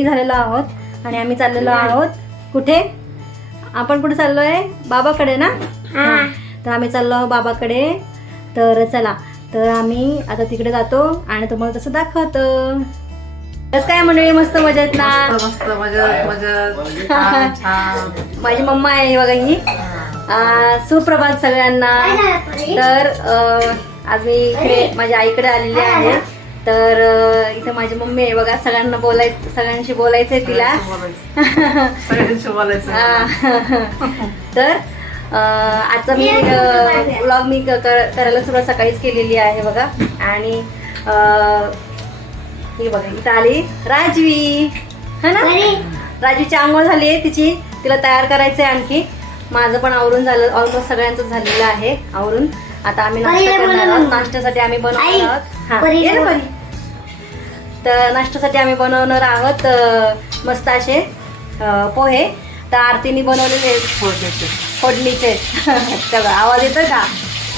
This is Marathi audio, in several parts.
रेडी झालेलो आहोत आणि आम्ही चाललेलो आहोत कुठे? आपण कुठे चाललो आहे? बाबाकडे ना. तर आम्ही चाललो आहोत बाबाकडे. तर चला, तर आम्ही आता तिकडे जातो आणि तुम्हाला तसं दाखवतो. कसं काय मंडळी? मस्त मजेत ना? मस्त मजेत. माझी मम्मा आहे बघा ही. सुप्रभात सगळ्यांना. तर आज मी इकडे माझ्या आईकडे आलेली आहे. तर इथे माझी मम्मी आहे बघा. सगळ्यांशी बोलायचंय तिला. तर आजचा मी व्लॉग मी करायला सुरुवात सकाळीच केलेली आहे बघा. आणि ही बघा इथं आली राजवी है ना. राजवीची आंघोळ झाली आहे तिची. तिला तयार करायचंय आणखी. माझं पण आवरून झालं, ऑलमोस्ट सगळ्यांचं झालेलं आहे आवरून. आता आम्ही नाश्ता करणार आहोत. नाश्त्यासाठी आम्ही बनवणार आहोत. तर नाश्त्यासाठी आम्ही बनवणार आहोत मस्त असे पोहे. तर आरतीने बनवलेले फोडणीचे. चला आवाज येतोय का?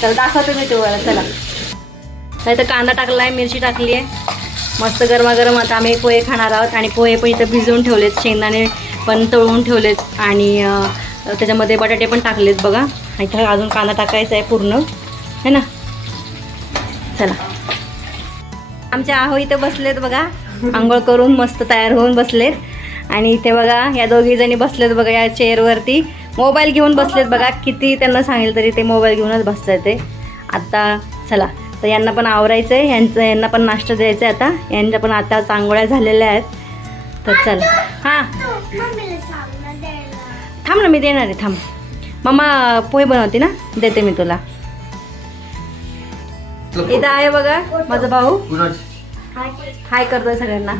चल दाखवतो मी तुम्हाला. चला, नाही तर कांदा टाकला आहे, मिरची टाकली आहे. मस्त गरमागरम आता आम्ही पोहे खाणार आहोत. आणि पोहे पण इथं भिजवून ठेवलेत, शेंगदाणे पण तळून ठेवलेत आणि त्याच्यामध्ये बटाटे पण टाकलेत बघा. इथं अजून कांदा टाकायचा आहे पूर्ण है ना. चला, आमच्या आहो इथं बसलेत बघा. आंघोळ करून मस्त तयार होऊन बसलेत. आणि इथे बघा या दोघी जणी बसलेत बघा या चेअरवरती. मोबाईल घेऊन बसलेत बघा. किती त्यांना सांगितलं तरी ते मोबाईल घेऊनच बसतात ते आता. चला, तर यांना पण आवरायचं आहे. यांना पण नाश्ता द्यायचा आहे आता. यांच्या पण आता आंघोळ्या झालेल्या आहेत. तर चला. हां थांब ना, मी देणार आहे. थांब, मम्मा पोहे बनवते ना, देते मी तुला. इथं आहे बघा माझा भाऊ. हाय करतोय सगळ्यांना.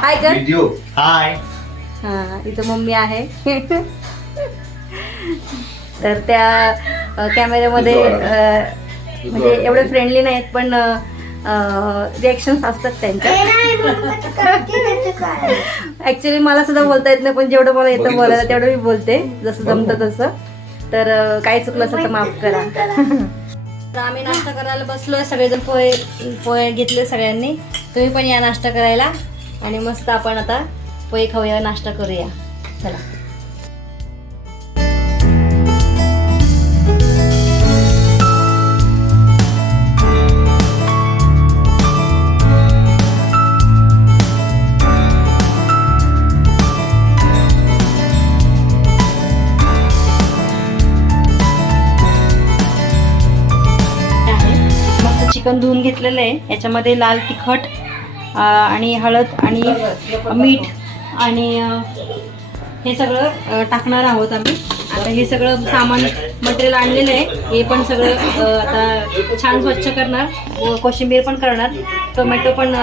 हाय कर. हाय. हां, इथं मम्मी आहे. तर त्या कॅमेऱ्यामध्ये म्हणजे एवढे फ्रेंडली नाहीत पण रिॲक्शन्स असतात त्यांच्या. ॲक्च्युली मला सुद्धा बोलता येत नाही, पण जेवढं मला येतं बोलायला तेवढं मी बोलते, जसं जमतं तसं. तर काही चुकलं असेल तर माफ करा. तर आम्ही नाश्ता करायला बसलोय. सगळेजण पोहे घेतले सगळ्यांनी. तुम्ही पण या नाश्ता करायला. आणि मस्त आपण आता पोहे खाऊया, नाश्ता करूया. चला. चिकन धुवून घेतलेलं आहे. याच्यामध्ये लाल तिखट आणि हळद आणि मीठ आणि हे सगळं टाकणार आहोत आम्ही. आता हे सगळं सामान मटेरियल आणलेलं आहे. हे पण सगळं आता छान स्वच्छ करणार. कोशिंबीर पण करणार. टोमॅटो पण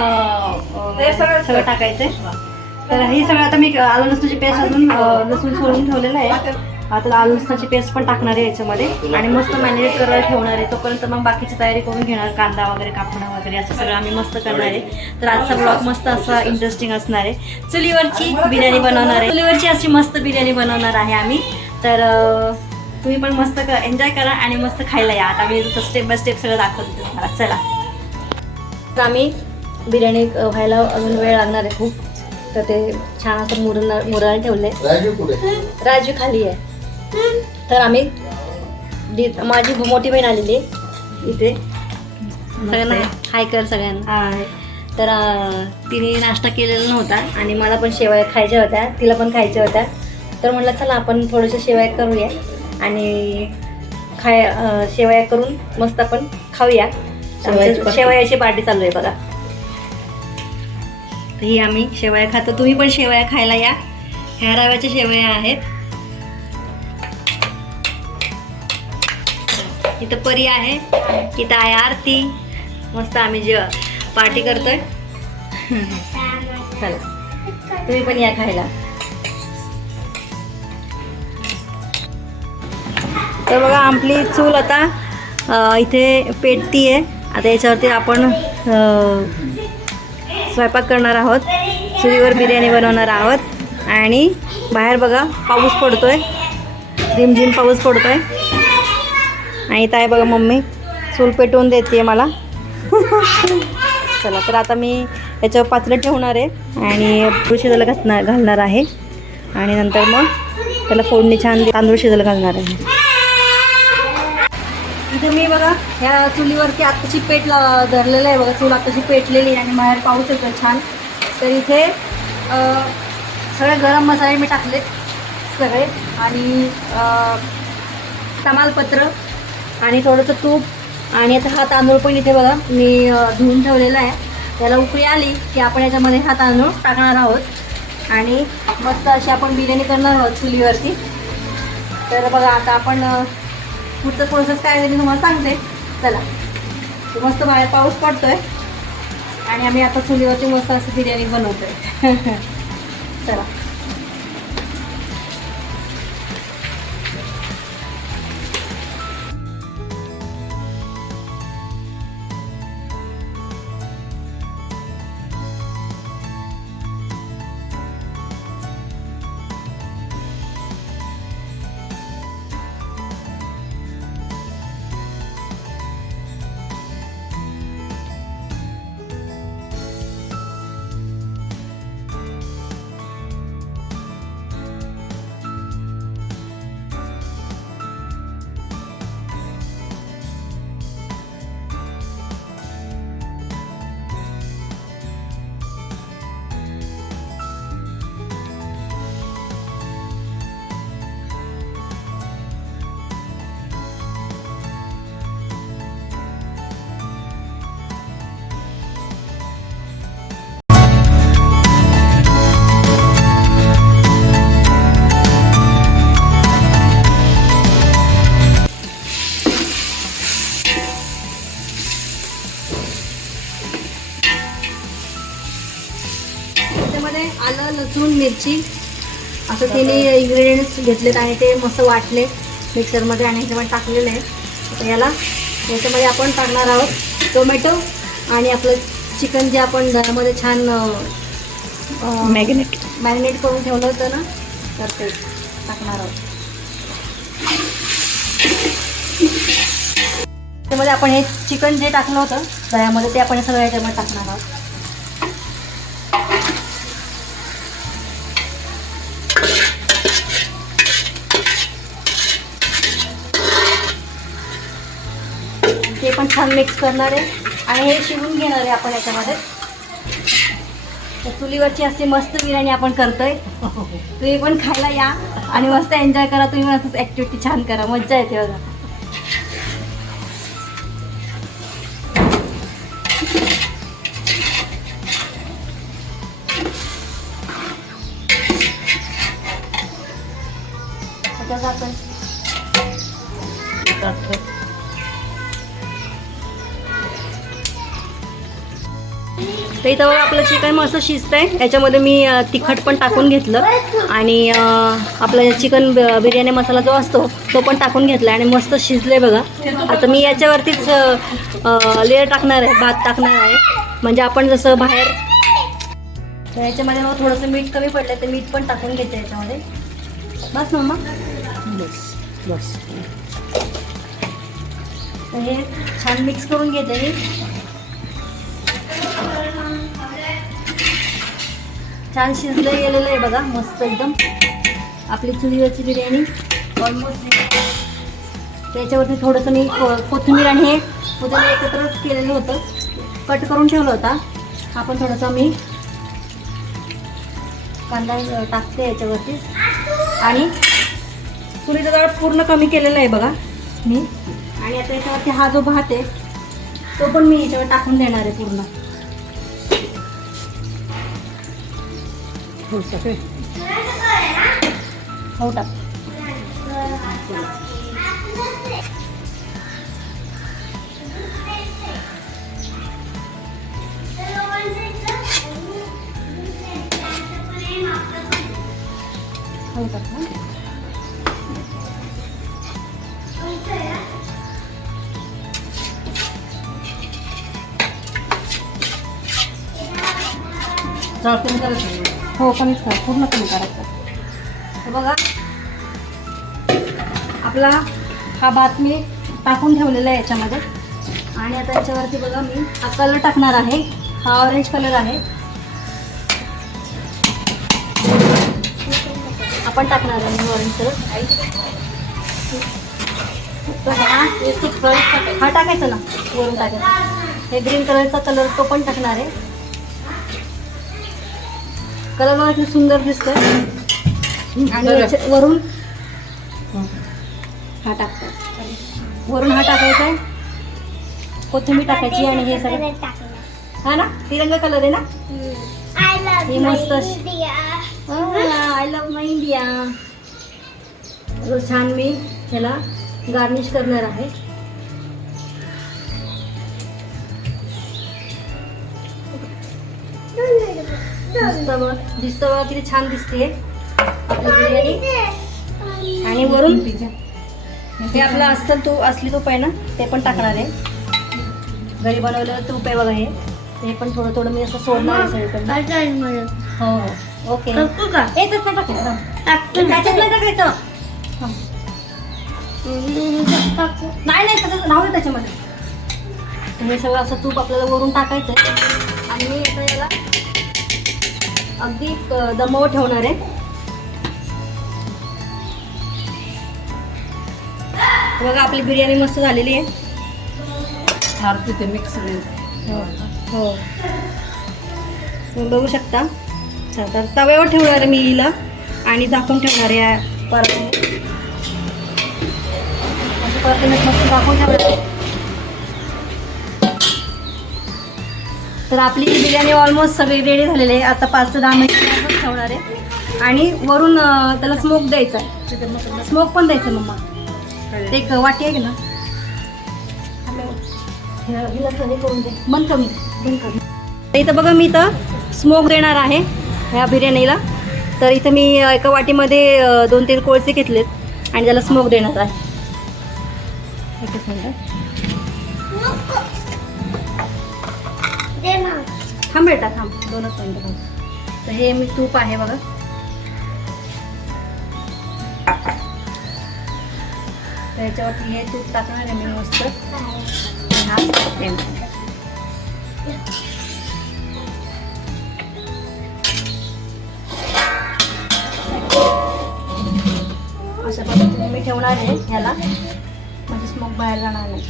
सगळं टाकायचं आहे. तर हे सगळं आता मी आलं लसणाची पेस्ट अजून लसूण सोलून ठेवलेलं आहे. आता आलू लसणाची पेस्ट पण टाकणार आहे याच्यामध्ये. आणि मस्त मॅरिनेट करायला ठेवणार आहे. तोपर्यंत मग बाकीची तयारी करून घेणार. कांदा वगैरे कापणं वगैरे असं सगळं आम्ही मस्त करणार आहे. तर आजचा ब्लॉग मस्त असा इंटरेस्टिंग असणार आहे. चुलीवरची बिर्याणी बनवणार आहे. चुलीवरची अशी मस्त बिर्याणी बनवणार आहे आम्ही. तर तुम्ही पण मस्त एन्जॉय करा आणि मस्त खायला या. आता मी स्टेप बाय स्टेप सगळं दाखवते तुम्हाला. चला, तर आम्ही बिर्याणी व्हायला अजून वेळ लागणार आहे खूप. तर ते छान असं मुरायला ठेवलं आहे. राजू खाली आहे. तर आम्ही माझी मोठी बहीण आलेली इथे. सगळ्यांना हाय कर सगळ्यांना. हाय. तर तिने नाश्ता केलेला नव्हता आणि मला पण शेवया खायच्या होत्या, तिला पण खायच्या होत्या. तर म्हटलं चला आपण थोड्याशा शेवया करूया आणि शेवया करून मस्त आपण खाऊया. शेवयाची पार्टी चालू आहे बघा. तर ही आम्ही शेवया खातो. तुम्ही पण शेवया खायला या. ह्या रव्याच्या शेवया आहेत. इथं परी आहे, इथं आहे आरती. मस्त आम्ही जे पार्टी करतोय. चला, तुम्ही पण या खायला. तर बघा आपली चूल आता इथे पेटती आहे. आता याच्यावरती आपण स्वयंपाक करणार आहोत. चुलीवर बिर्याणी बनवणार आहोत. आणि बाहेर बघा पाऊस पडतोय, रिमझिम पाऊस पडतोय. आणि इथं आहे बघा मम्मी चूल पेटवून देते मला. चला तर आता मी याच्यावर पातेलं ठेवणार आहे आणि तांदूळ शिजायला घालणार आहे आणि नंतर मग त्याला फोडणी छान तांदूळ शिजायला घालणार आहे. इथे मी बघा ह्या चुलीवरती आत्ताची पेट धरलेलं आहे बघा. चूल आत्ताची पेटलेली आणि बाहेर पाऊस येतो छान. तर इथे सगळे गरम मसाले मी टाकले सगळे आणि तमालपत्र आणि थोडंसं तूप आणि आता हा तांदूळ पण इथे बघा मी धुवून ठेवलेला आहे. त्याला उकळी आली की आपण याच्यामध्ये हा तांदूळ टाकणार आहोत आणि मस्त अशी आपण बिर्याणी करणार आहोत चुलीवरती. तर बघा आता आपण पुढचं प्रोसेस काय आहे मी तुम्हाला सांगते. चला तर मस्त बाहेर पाऊस पडतोय आणि आम्ही आता चुलीवरती मस्त अशी बिर्याणी बनवतोय. चला आलं लसूण मिरची असं तिने इन्ग्रेडियंट्स घेतलेत आणि ते मस्त वाटले मिक्सरमध्ये आणि ह्याच्यामध्ये टाकलेले आहे. तर याच्यामध्ये आपण टाकणार आहोत टोमॅटो आणि आपलं चिकन जे आपण घरामध्ये छान मॅरिनेट करून ठेवलं होतं ना तर ते टाकणार आहोत. त्यामध्ये आपण हे चिकन जे टाकलं होतं दह्यामध्ये ते आपण सगळं याच्यामध्ये टाकणार आहोत. ते पण छान मिक्स करणार आहे आणि हे शिवून घेणार आहे आपण याच्यामध्ये. तर चुलीवरची अशी मस्त बिर्याणी आपण करतोय. तुम्ही पण खायला या आणि मस्त एन्जॉय करा. तुम्ही असंच ॲक्टिव्हिटी छान करा, मज्जा येते बघा. आपण तर इथं बघा आपलं चिकन मस्त शिजतंय. याच्यामध्ये मी तिखट पण टाकून घेतलं आणि आपला चिकन बिर्याणी मसाला जो असतो तो पण टाकून घेतला आणि मस्त शिजले बघा. आता मी याच्यावरतीच लेअर टाकणार आहे, भात टाकणार आहे. म्हणजे आपण जसं बाहेर तर याच्यामध्ये मग थोडंसं मीठ कमी पडलं तर मीठ पण टाकून घ्यायचं याच्यामध्ये. बस मम्मा बस. तर हे छान मिक्स करून घेते मी. छान शिजलं गेलेलं आहे बघा मस्त एकदम आपली चुलीवरची बिर्याणी ऑलमोस्ट. त्याच्यावरती थोडंसं मी कोथिंबीर आणि हे पुदिना एकत्रच केलेलं होतं, कट करून ठेवलं होता. आपण थोडंसं मी कांदा टाकते याच्यावरती आणि चुलीचा जाळ पूर्ण कमी केलेला आहे बघा मी. आणि आता याच्यावरती हा जो भात आहे तो पण मी याच्यावर टाकून देणार आहे पूर्ण. हो टाक. हो टाक. कमी करायचं. हो कमीच करा, पूर्ण कमी करायचं. तर बघा आपला हा भात मी टाकून ठेवलेला आहे याच्यामध्ये आणि आता याच्यावरती बघा मी हा कलर टाकणार आहे. हा ऑरेंज कलर आहे. आपण टाकणार आहे ऑरेंज कलर. हा टाकायचा ना, वरून टाकायचा. हे ग्रीन कलरचा कलर तो पण टाकणार आहे. कलर मला किती सुंदर दिसतोय. आणि वरून हा टाकतात, वरून हा टाकायचा आहे. कोथिंबीर टाकायची आणि हे सगळं हा ना, तिरंगा कलर आहे ना. हे मस्त आय लव्ह माय इंडिया. छान मी ह्याला गार्निश करणार आहे. दिसतं बघा किती छान दिसते आपली बिर्याणी. आणि वरून हे आपलं असली तूप आहे ना, ते पण टाकणार आहे. घरी बनवलेलं तूप आहे बघा हे. ते पण थोडं थोडं मी असं सोडणार आहे सगळीकडे. हो ओके. येतच नाही टाकायचं, त्याच्यात नाही टाकायचं. नाही नाही तसं राहू दे त्याच्यामध्ये. हे सगळं असं तूप आपल्याला वरून टाकायचं आहे. आणि मी आता याला अगदी दमावर ठेवणार आहे. बघा आपली बिर्याणी मस्त झालेली आहे. सारखी ते मिक्स हो तुम्ही बघू शकता. तर तव्यावर ठेवणार आहे मी हिला आणि झाकून ठेवणार आहे परत. मस्त झाकून ठेवणार. तर आपली बिर्याणी ऑलमोस्ट सगळी रेडी झालेली आहे. आता 5 ते 10 मिनिट ठेवणार आहे. आणि वरून त्याला स्मोक द्यायचा आहे. स्मोक पण द्यायचं मम्मा. ते एक वाटी आहे ना, हिला हे करून दे. मन कमी इथं बघा, मी इथं स्मोक देणार आहे ह्या बिर्याणीला. तर इथं मी एका वाटीमध्ये 2-3 कोळसे घेतलेत आणि त्याला स्मोक देणार आहे. एकच मिनिट थांब बेटा, थांब 2च मिनिटं थांब. तर हे मी तूप आहे बघा, त्याच्यावरती हे तूप टाकणार आहे मी मस्त. हा अशा पद्धतीने मी ठेवणार आहे ह्याला, म्हणजे स्मोक बाहेर जाणार नाही.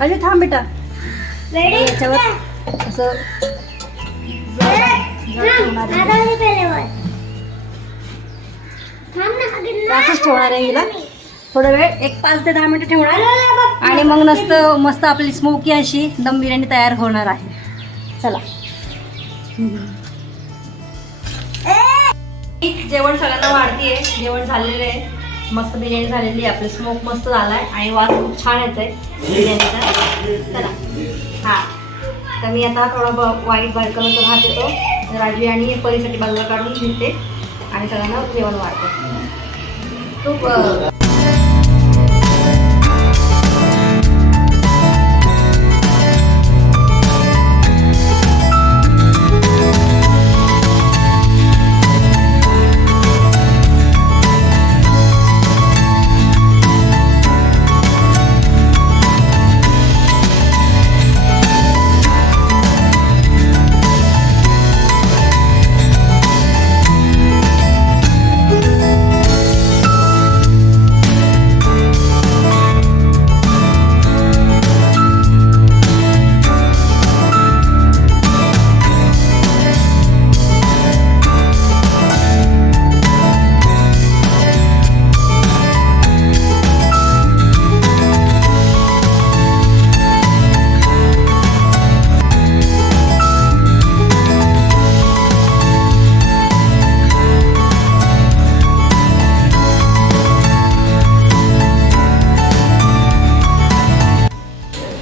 अरे थांब बेटा. याच्यावर असं असंच ठेवणार आहे हिला थोडा वेळ, एक 5 ते 10 मिनिटं ठेवणार. आणि मग मस्त आपली स्मोकी अशी दम बिर्याणी तयार होणार आहे. चला जेवण सगळ्यांना वाढतीये. जेवण झालेलं आहे, मस्त बिर्याणी झालेली आहे. आपलं स्मोक मस्त झाला आहे आणि वास खूप छान येत आहे बिर्याणीचा. चला हां, तर मी आता थोडा व्हाईट कलरचा भात येतो. राजवी आणि परीसाठी बाजूला काढून घेते आणि सगळ्यांना जेवण वाढते. खूप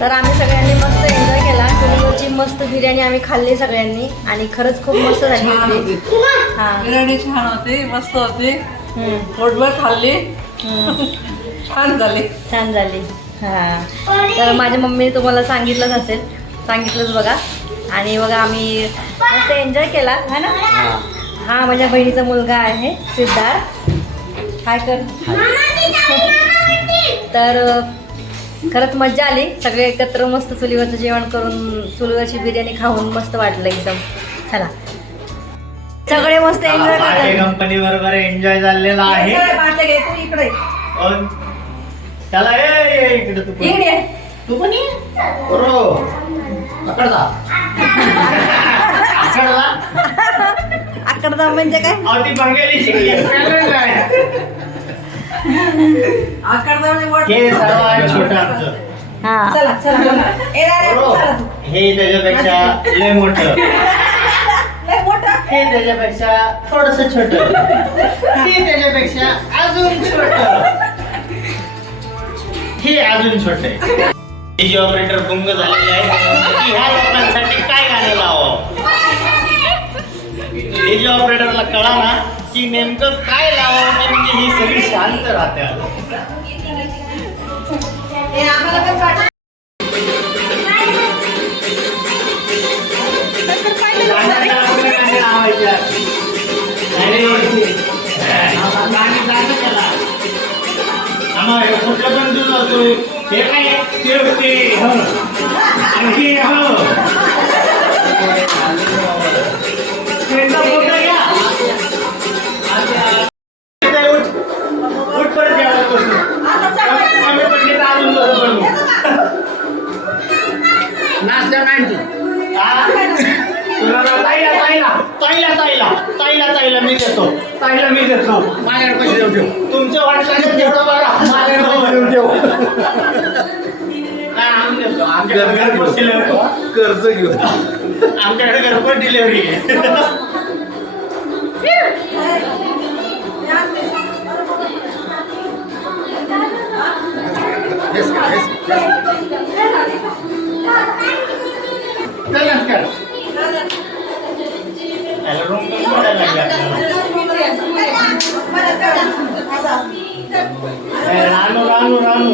तर आम्ही सगळ्यांनी मस्त एन्जॉय केला. चुलीवरची मस्त बिर्याणी आम्ही खाल्ली सगळ्यांनी आणि खरंच खूप मस्त झाली होती. हां बिर्याणी छान होती, मस्त होती. पोटभर खाल्ली, छान झाली. हां तर माझ्या मम्मीने तुम्हाला सांगितलंच बघा. आणि बघा आम्ही मस्त एन्जॉय केला है ना. हा माझ्या बहिणीचा मुलगा आहे सिद्धार्थ. काय कर. तर खरंच मजा आली. सगळे एकत्र मस्त चुलीवरचं जेवण करून चुलीवरची बिर्याणी खाऊन मस्त वाटलं एकदम. चला सगळे मस्त एन्जॉय करतात. कंपनी बरोबर एन्जॉय झालेला आहे. इकडे पण त्याला ये इकडे तू पण. तू पण ये. बरो. पकडला. पकडला. आकडा म्हणजे काय? अहो ती बंगाली शिकली. हे सर्वात छोटं आमचं. हा बरो. हे त्याच्यापेक्षा लय मोठं. हे त्याच्यापेक्षा थोडस छोट. हे त्याच्यापेक्षा अजून छोट. हे अजून छोट आहे. हे ऑपरेटर गुंग झालेले आहे की ह्या लोकांसाठी काय गाणं लावावं. हे जे ऑपरेटरला कळा ना की नेमकं काय लावावं ते, म्हणजे ही सगळी शांत राहते. कुठलं पण तू जातो हे काय ते आणखी उठ परत जेवायला बसू. आम्ही पण आणून बनवू. नाश्ता नाही ताईला मी देतो. ताईला मी देतो. माझ्याकडे पैसे देऊ ठेव. तुमच्या वाटलं देतो बघा. माझ्याकडे देऊ ठेव. आमच्याकडे घरपोच डिलिव्हरी. कर्ज घेऊ. आमच्याकडे घरपोच डिलिव्हरी आहे. रानू रानू रानू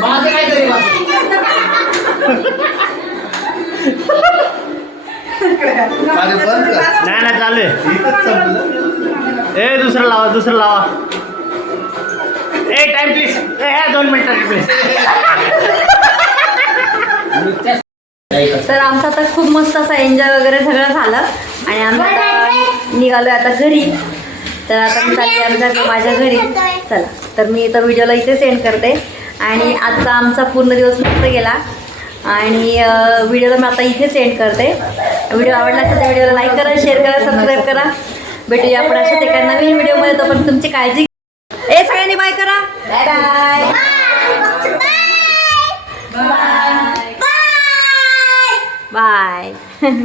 माझं काय तरी नाही चालू आहे. दुसरं लावा. Time please. 2 मिनिटं प्लीज. तर आमचा आता खूप मस्त असा एन्जॉय वगैरे सगळं झालं आणि आम्ही आता निघालो आता घरी. तर आता मी चालली माझ्या घरी. चला तर मी इथं व्हिडिओला इथे सेंड करते. आणि आजचा आमचा पूर्ण दिवस मस्त गेला आणि व्हिडिओला मी आता इथे सेंड करते. व्हिडिओ आवडला असेल तर व्हिडिओला लाईक करा, शेअर करा, सबस्क्राईब करा. भेटूया आपण अशाच एका नवीन व्हिडिओमध्ये. तोपर्यंत तुमची काळजी. सगळ्यांनी बाय करा. Bye bye bye bye.